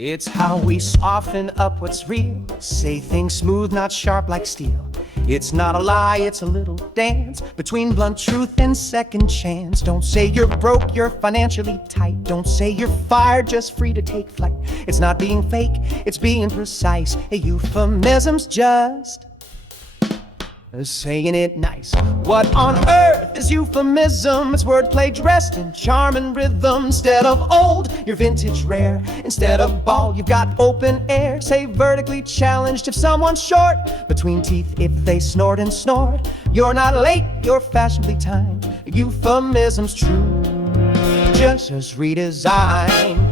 It's how we soften up what's real, say things smooth, not sharp like steel. It's not a lie, it's a little dance between blunt truth and second chance. Don't say you're broke, you're financially tight. Don't say you're fired, just free to take flight. It's not being fake, it's being precise. A euphemism's just saying it nice. What on earth is euphemism? It's wordplay dressed in charm and rhythm. Instead of old, you're vintage rare. Instead of bald, you've got open air. Say vertically challenged if someone's short. Between teeth if they snort and snort. You're not late, you're fashionably timed. Euphemism's true, just as redesigned.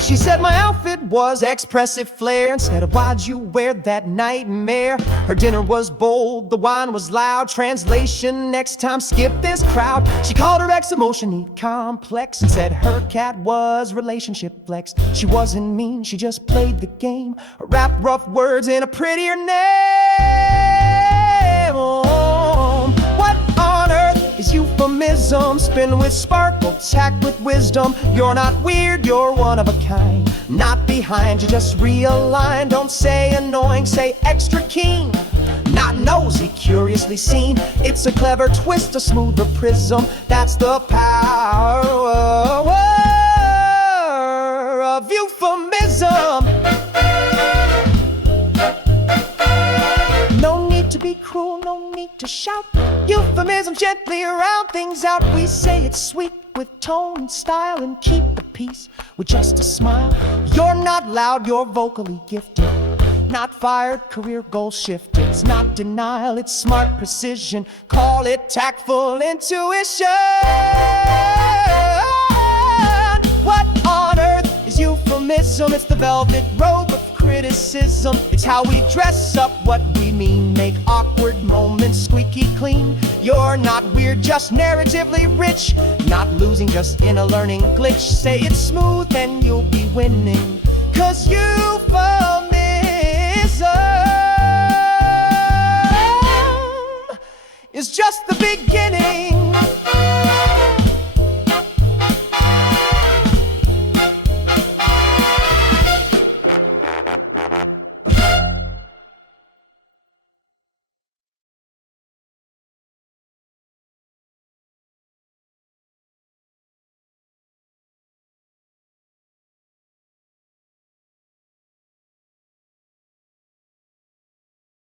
She said my outfit was expressive flair. Instead of why'd you wear that nightmare? Her dinner was bold, the wine was loud. Translation, next time skip this crowd. She called her ex emotionally complex and said her cat was relationship flex. She wasn't mean, she just played the game. Wrapped rough words in a prettier name. What on earth is euphemism? Spin with sparkle, tack with wisdom. You're not weird, you're one of a kind. Not behind, you just realign. Don't say annoying, say extra keen. Not nosy, curiously seen. It's a clever twist, a smoother prism. That's the power of euphemism. No need to be cruel, no need to shout. Euphemism gently round things out. We say it's sweet with tone and style, and keep the peace with just a smile. You're not loud, you're vocally gifted. Not fired, career goal shifted. It's not denial, it's smart precision. Call it tactful intuition. What on earth is euphemism? It's the velvet robe of criticism. It's how we dress up what we mean. Make awkward moments squeaky clean. You're not weird, just narratively rich. Not losing, just in a learning glitch. Say it smooth and you'll be winning. 'Cause euphemism is just the beginning.